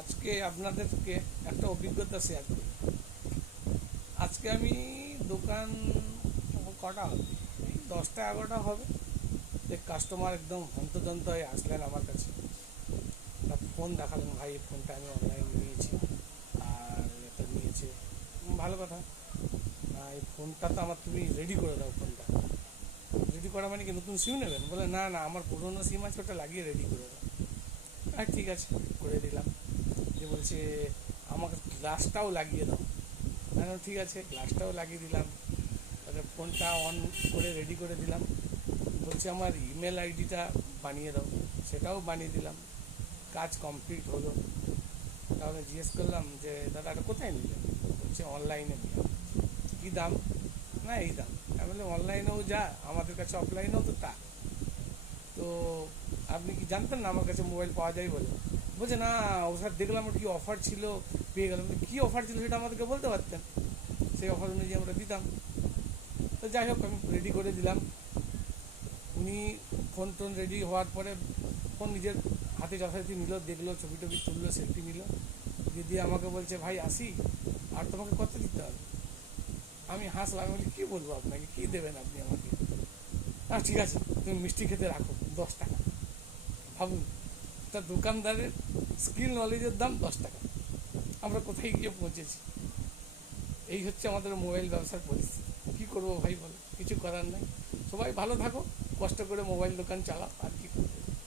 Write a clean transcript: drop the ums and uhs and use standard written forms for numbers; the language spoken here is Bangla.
আজকে আপনাদেরকে একটা অভিজ্ঞতা শেয়ার করি। আজকে আমি দোকান কটা হবে, এই 10টা 11টা হবে। কাস্টমার একদম হন্তদন্ত হয়ে আসলেন আমার কাছে। একটা ফোন দেখালেন, ভাই এই ফোনটা আমি অনলাইনে নিয়েছি আর এটা নিয়েছে। ভালো কথা। এই ফোনটা তো আমার তুমি রেডি করে দাও। ফোনটা রেডি করা মানে কি নতুন সিম নেবেন? বলে না না, আমার পুরোনো সিম আছে, ওটা লাগিয়ে রেডি করে দাও। আর ঠিক আছে, করে দিলাম। যে বলছে আমাকে গ্লাসটাও লাগিয়ে দাও। ঠিক আছে, গ্লাসটাও লাগিয়ে দিলাম। তারপরে ফোনটা অন করে রেডি করে দিলাম। বলছে আমার ইমেল আইডিটা বানিয়ে দাও, সেটাও বানিয়ে দিলাম। কাজ কমপ্লিট হলো। তাহলে জিজ্ঞেস করলাম যে দাদা এটা কোথায় নিলেন? বলছে অনলাইনে নিলাম। কী দাম? না এই দাম। আমি বললাম অনলাইনেও যা, আমাদের কাছে অফলাইনেও তো তা। তো আপনি কি জানতেন না আমার কাছে মোবাইল পাওয়া যায় বলে? বলছে না, ও স্যার দেখলাম ওর কী অফার ছিল, পেয়ে গেলাম। কী অফার ছিল সেটা আমাদেরকে বলতে পারতেন, সেই অফার অনুযায়ী আমরা দিতাম। তো যাই হোক, আমি রেডি করে দিলাম। উনি ফোন টোন রেডি হওয়ার পরে ফোন নিজের হাতে যথারীতি নিল, দেখলো, ছবি টবি তুললো, সেলফি নিল। দিয়ে আমাকে বলছে ভাই আসি, আর তোমাকে কত দিতে হবে? আমি হাসলাম, বলি কী বলবো আপনাকে, কী দেবেন আপনি আমাকে? ঠিক আছে, তুমি মিষ্টি খেতে রাখো 10 টাকা। ভাবুন, একটা দোকানদারের স্কিল নলেজের দাম 10 টাকা। আমরা কোথায় গিয়ে পৌঁছেছি! এই হচ্ছে আমাদের মোবাইল ব্যবসার পরিস্থিতি। কী করবো ভাই বলো, কিছু করার নাই। সবাই ভালো থাকো, কষ্ট করে মোবাইল দোকান চালাও।